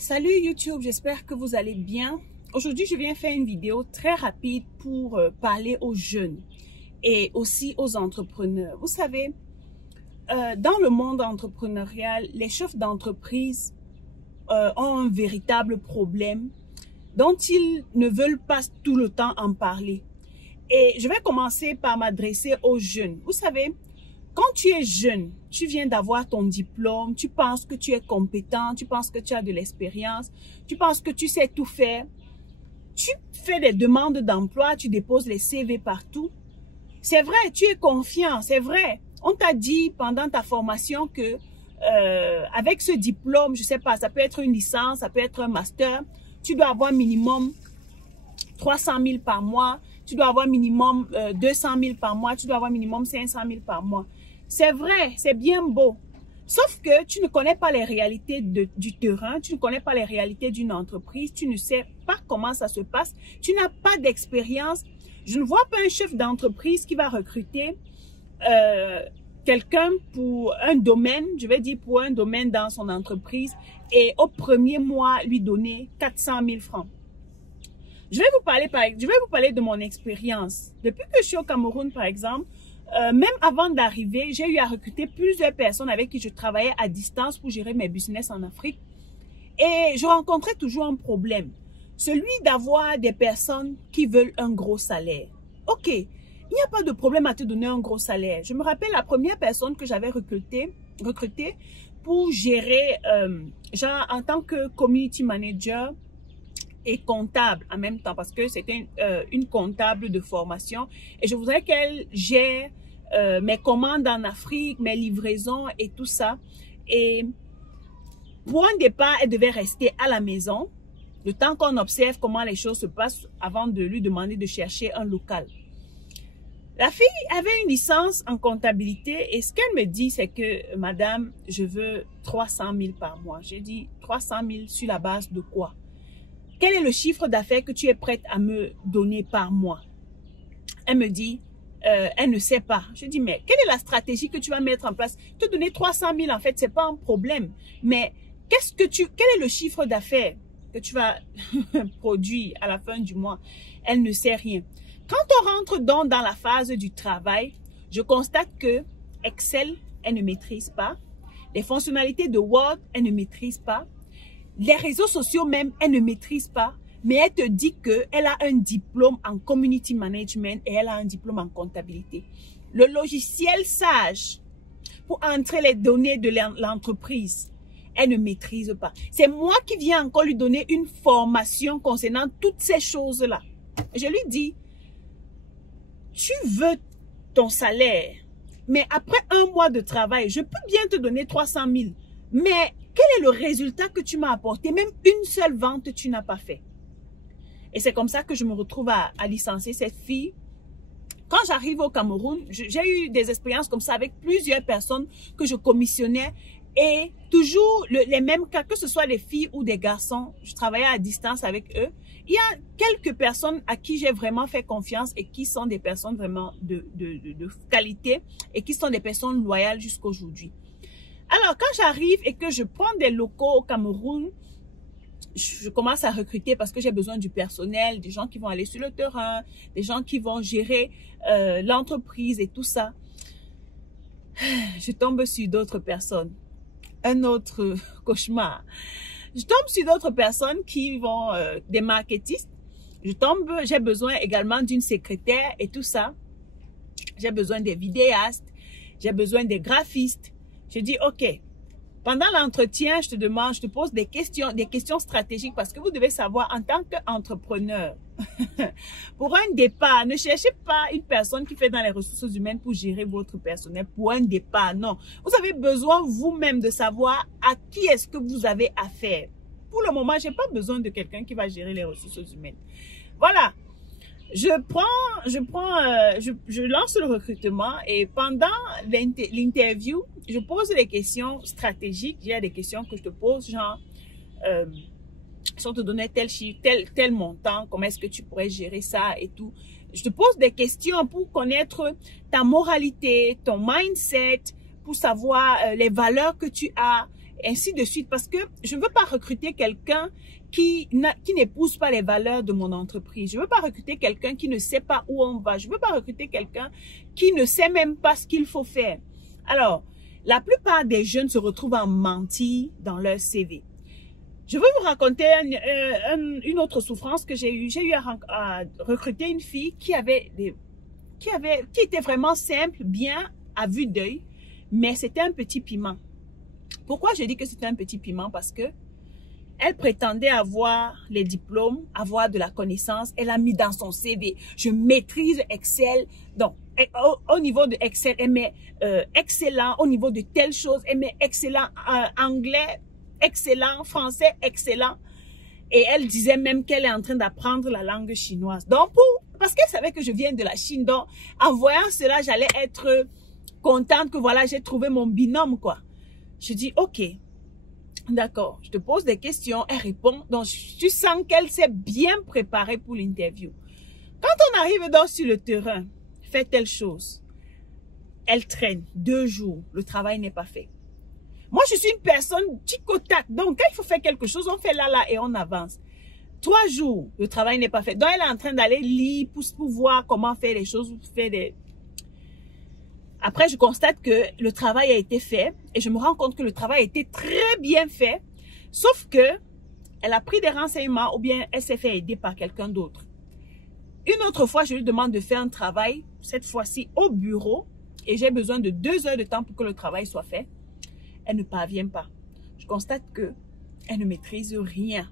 Salut YouTube, j'espère que vous allez bien. Aujourd'hui, je viens faire une vidéo très rapide pour parler aux jeunes et aussi aux entrepreneurs. Vous savez, dans le monde entrepreneurial, les chefs d'entreprise ont un véritable problème dont ils ne veulent pas tout le temps en parler. Et je vais commencer par m'adresser aux jeunes. Vous savez, quand tu es jeune, tu viens d'avoir ton diplôme, tu penses que tu es compétent, tu penses que tu as de l'expérience, tu penses que tu sais tout faire. Tu fais des demandes d'emploi, tu déposes les CV partout. C'est vrai, tu es confiant, c'est vrai. On t'a dit pendant ta formation que avec ce diplôme, je sais pas, ça peut être une licence, ça peut être un master, tu dois avoir minimum 300 000 par mois, tu dois avoir minimum 200 000 par mois, tu dois avoir minimum 500 000 par mois. C'est vrai, c'est bien beau. Sauf que tu ne connais pas les réalités du terrain, tu ne connais pas les réalités d'une entreprise, tu ne sais pas comment ça se passe, tu n'as pas d'expérience. Je ne vois pas un chef d'entreprise qui va recruter quelqu'un pour un domaine, je vais dire pour un domaine dans son entreprise, et au premier mois lui donner 400 000 francs. Je vais vous parler de mon expérience. Depuis que je suis au Cameroun, par exemple, même avant d'arriver, j'ai eu à recruter plusieurs personnes avec qui je travaillais à distance pour gérer mes business en Afrique. Et je rencontrais toujours un problème. Celui d'avoir des personnes qui veulent un gros salaire. Ok, il n'y a pas de problème à te donner un gros salaire. Je me rappelle la première personne que j'avais recrutée pour gérer, genre en tant que community manager et comptable en même temps, parce que c'était une comptable de formation. Et je voudrais qu'elle gère mes commandes en Afrique, mes livraisons et tout ça. Et pour un départ, elle devait rester à la maison, le temps qu'on observe comment les choses se passent avant de lui demander de chercher un local. La fille avait une licence en comptabilité et ce qu'elle me dit, c'est que, madame, je veux 300 000 par mois. J'ai dit 300 000 sur la base de quoi? Quel est le chiffre d'affaires que tu es prête à me donner par mois? Elle me dit, elle ne sait pas. Je dis, mais quelle est la stratégie que tu vas mettre en place? Te donner 300 000, en fait, c'est pas un problème. Mais quel est le chiffre d'affaires que tu vas produire à la fin du mois? Elle ne sait rien. Quand on rentre donc dans la phase du travail, je constate que Excel, elle ne maîtrise pas. Les fonctionnalités de Word, elle ne maîtrise pas. Les réseaux sociaux même, elle ne maîtrise pas, mais elle te dit qu'elle a un diplôme en community management et elle a un diplôme en comptabilité. Le logiciel Sage, pour entrer les données de l'entreprise, elle ne maîtrise pas. C'est moi qui viens encore lui donner une formation concernant toutes ces choses-là. Je lui dis, tu veux ton salaire, mais après un mois de travail, je peux bien te donner 300 000, mais quel est le résultat que tu m'as apporté? Même une seule vente, tu n'as pas fait. Et c'est comme ça que je me retrouve à licencier cette fille. Quand j'arrive au Cameroun, j'ai eu des expériences comme ça avec plusieurs personnes que je commissionnais. Et toujours les mêmes cas, que ce soit des filles ou des garçons, je travaillais à distance avec eux. Il y a quelques personnes à qui j'ai vraiment fait confiance et qui sont des personnes vraiment de qualité et qui sont des personnes loyales jusqu'à aujourd'hui. Alors, quand j'arrive et que je prends des locaux au Cameroun, je commence à recruter parce que j'ai besoin du personnel, des gens qui vont aller sur le terrain, des gens qui vont gérer l'entreprise et tout ça. Je tombe sur d'autres personnes. Un autre cauchemar. Je tombe sur d'autres personnes qui vont, des marketistes. J'ai besoin également d'une secrétaire et tout ça. J'ai besoin des vidéastes. J'ai besoin des graphistes. Je dis, ok, pendant l'entretien, je te pose des questions stratégiques parce que vous devez savoir en tant qu'entrepreneur, pour un départ, ne cherchez pas une personne qui fait dans les ressources humaines pour gérer votre personnel pour un départ, non. Vous avez besoin vous-même de savoir à qui est-ce que vous avez affaire. Pour le moment, je n'ai pas besoin de quelqu'un qui va gérer les ressources humaines. Voilà. Je lance le recrutement et pendant l'interview, je pose des questions stratégiques. Il y a des questions que je te pose, genre, si on te donnait tel chiffre, tel montant, comment est-ce que tu pourrais gérer ça et tout. Je te pose des questions pour connaître ta moralité, ton mindset, pour savoir les valeurs que tu as ainsi de suite. Parce que je ne veux pas recruter quelqu'un qui n'épouse pas les valeurs de mon entreprise. Je ne veux pas recruter quelqu'un qui ne sait pas où on va. Je ne veux pas recruter quelqu'un qui ne sait même pas ce qu'il faut faire. Alors, la plupart des jeunes se retrouvent à mentir dans leur CV. Je veux vous raconter une autre souffrance que j'ai eue. J'ai eu à recruter une fille qui était vraiment simple, bien à vue d'œil, mais c'était un petit piment. Pourquoi je dis que c'était un petit piment? Parce que elle prétendait avoir les diplômes, avoir de la connaissance. Elle a mis dans son CV, je maîtrise Excel. Donc, au niveau de Excel, elle met excellent. Au niveau de telle chose, elle met excellent anglais, excellent français, excellent. Et elle disait même qu'elle est en train d'apprendre la langue chinoise. Donc, parce qu'elle savait que je viens de la Chine, donc en voyant cela, j'allais être contente que voilà, j'ai trouvé mon binôme, quoi. Je dis, ok, d'accord, je te pose des questions, elle répond. Donc, tu sens qu'elle s'est bien préparée pour l'interview. Quand on arrive donc sur le terrain, fait telle chose, elle traîne 2 jours, le travail n'est pas fait. Moi, je suis une personne tic au tac. Donc, quand il faut faire quelque chose, on fait là et on avance. 3 jours, le travail n'est pas fait. Donc, elle est en train d'aller lire pour voir comment faire les choses. Après, je constate que le travail a été fait et je me rends compte que le travail a été très bien fait. Sauf que elle a pris des renseignements ou bien elle s'est fait aider par quelqu'un d'autre. Une autre fois, je lui demande de faire un travail, cette fois-ci au bureau, et j'ai besoin de 2 heures de temps pour que le travail soit fait. Elle ne parvient pas. Je constate que elle ne maîtrise rien.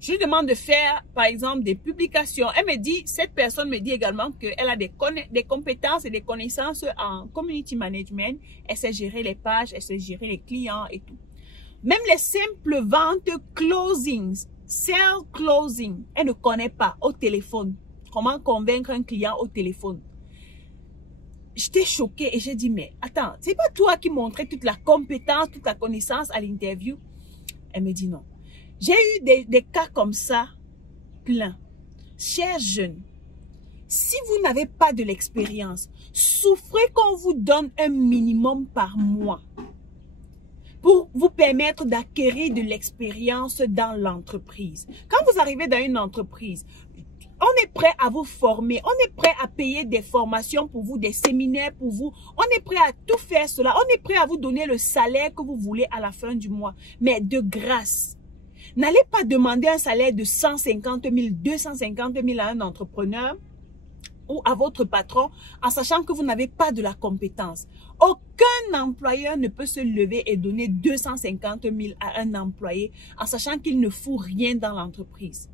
Je lui demande de faire, par exemple, des publications. Elle me dit, cette personne me dit également qu'elle a des compétences et des connaissances en community management. Elle sait gérer les pages, elle sait gérer les clients et tout. Même les simples ventes closings, sales closing, elle ne connaît pas au téléphone. Comment convaincre un client au téléphone? J'étais choquée et j'ai dit, mais attends, c'est pas toi qui montrais toute la compétence, toute la connaissance à l'interview? Elle me dit non. J'ai eu des cas comme ça, plein. Chers jeunes, si vous n'avez pas de l'expérience, souffrez qu'on vous donne un minimum par mois pour vous permettre d'acquérir de l'expérience dans l'entreprise. Quand vous arrivez dans une entreprise, on est prêt à vous former, on est prêt à payer des formations pour vous, des séminaires pour vous, on est prêt à tout faire cela, on est prêt à vous donner le salaire que vous voulez à la fin du mois. Mais de grâce, n'allez pas demander un salaire de 150 000, 250 000 à un entrepreneur ou à votre patron en sachant que vous n'avez pas de la compétence. Aucun employeur ne peut se lever et donner 250 000 à un employé en sachant qu'il ne fout rien dans l'entreprise.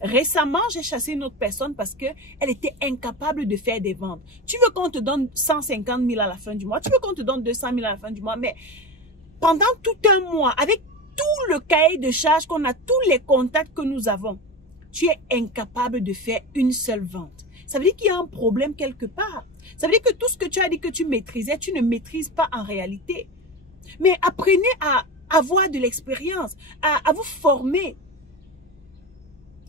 Récemment, j'ai chassé une autre personne parce qu'elle était incapable de faire des ventes. Tu veux qu'on te donne 150 000 à la fin du mois, tu veux qu'on te donne 200 000 à la fin du mois, mais pendant tout un mois, avec tout le cahier de charges qu'on a, tous les contacts que nous avons, tu es incapable de faire une seule vente. Ça veut dire qu'il y a un problème quelque part. Ça veut dire que tout ce que tu as dit que tu maîtrisais, tu ne maîtrises pas en réalité. Mais apprenez à avoir de l'expérience, à vous former.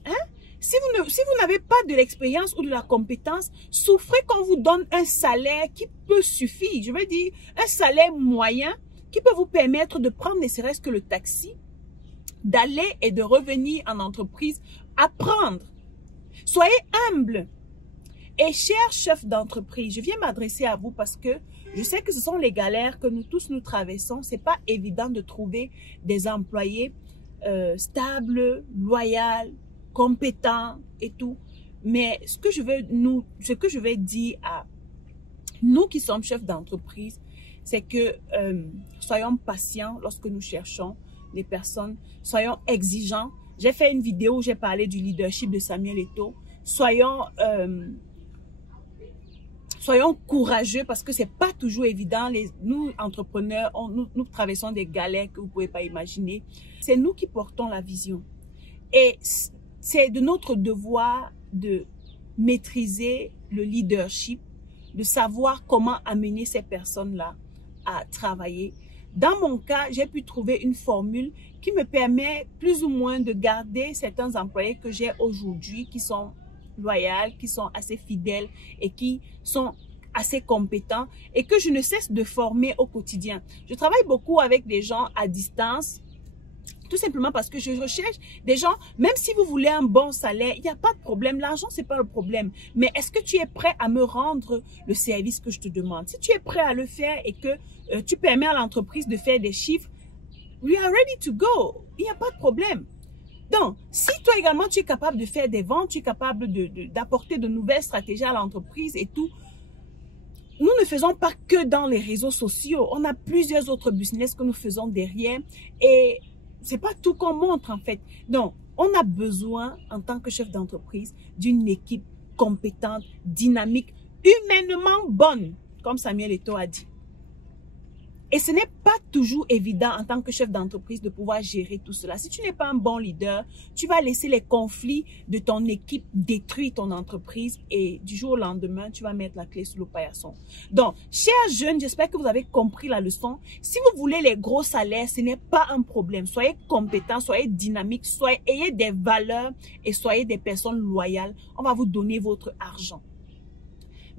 Hein? Si vous n'avez pas de l'expérience ou de la compétence, souffrez qu'on vous donne un salaire qui peut suffire. Je veux dire, un salaire moyen qui peut vous permettre de prendre ne serait-ce que le taxi, d'aller et de revenir en entreprise, apprendre. Soyez humble. Et chers chefs d'entreprise, je viens m'adresser à vous parce que je sais que ce sont les galères que nous tous nous traversons. C'est pas évident de trouver des employés stables, loyaux, compétents et tout. Mais ce que je vais dire à nous qui sommes chefs d'entreprise, c'est que soyons patients lorsque nous cherchons les personnes. Soyons exigeants. J'ai fait une vidéo où j'ai parlé du leadership de Samuel Eto'o. Soyons courageux parce que c'est pas toujours évident. Nous, entrepreneurs, nous traversons des galères que vous pouvez pas imaginer. C'est nous qui portons la vision. Et c'est de notre devoir de maîtriser le leadership, de savoir comment amener ces personnes-là à travailler. Dans mon cas, j'ai pu trouver une formule qui me permet plus ou moins de garder certains employés que j'ai aujourd'hui qui sont loyaux, qui sont assez fidèles et qui sont assez compétent et que je ne cesse de former au quotidien. Je travaille beaucoup avec des gens à distance, tout simplement parce que je recherche des gens, même si vous voulez un bon salaire, il n'y a pas de problème. L'argent, c'est pas le problème. Mais est-ce que tu es prêt à me rendre le service que je te demande? Si tu es prêt à le faire et que tu permets à l'entreprise de faire des chiffres, we are ready to go. Il n'y a pas de problème. Donc, si toi également, tu es capable de faire des ventes, tu es capable d'apporter de nouvelles stratégies à l'entreprise et tout, nous ne faisons pas que dans les réseaux sociaux. On a plusieurs autres business que nous faisons derrière et c'est pas tout qu'on montre en fait. Donc, on a besoin en tant que chef d'entreprise d'une équipe compétente, dynamique, humainement bonne, comme Samuel Eto'o a dit. Et ce n'est pas toujours évident en tant que chef d'entreprise de pouvoir gérer tout cela. Si tu n'es pas un bon leader, tu vas laisser les conflits de ton équipe détruire ton entreprise et du jour au lendemain, tu vas mettre la clé sous le paillasson. Donc, chers jeunes, j'espère que vous avez compris la leçon. Si vous voulez les gros salaires, ce n'est pas un problème. Soyez compétents, soyez dynamiques, ayez des valeurs et soyez des personnes loyales. On va vous donner votre argent.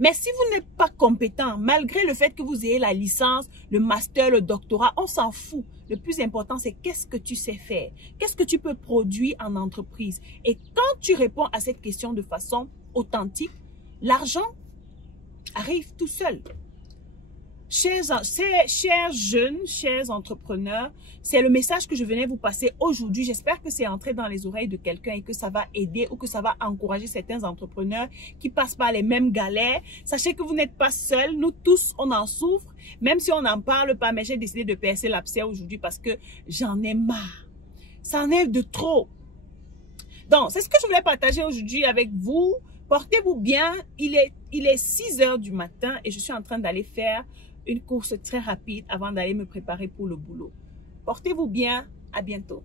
Mais si vous n'êtes pas compétent, malgré le fait que vous ayez la licence, le master, le doctorat, on s'en fout. Le plus important, c'est qu'est-ce que tu sais faire? Qu'est-ce que tu peux produire en entreprise? Et quand tu réponds à cette question de façon authentique, l'argent arrive tout seul. Chers jeunes, chers entrepreneurs, c'est le message que je venais vous passer aujourd'hui. J'espère que c'est entré dans les oreilles de quelqu'un et que ça va aider ou que ça va encourager certains entrepreneurs qui passent par les mêmes galères. Sachez que vous n'êtes pas seuls. Nous tous, on en souffre, même si on n'en parle pas. Mais j'ai décidé de percer l'abcès aujourd'hui parce que j'en ai marre. Ça en est de trop. Donc, c'est ce que je voulais partager aujourd'hui avec vous. Portez-vous bien. Il est 6 heures du matin et je suis en train d'aller faire une course très rapide avant d'aller me préparer pour le boulot. Portez-vous bien, à bientôt.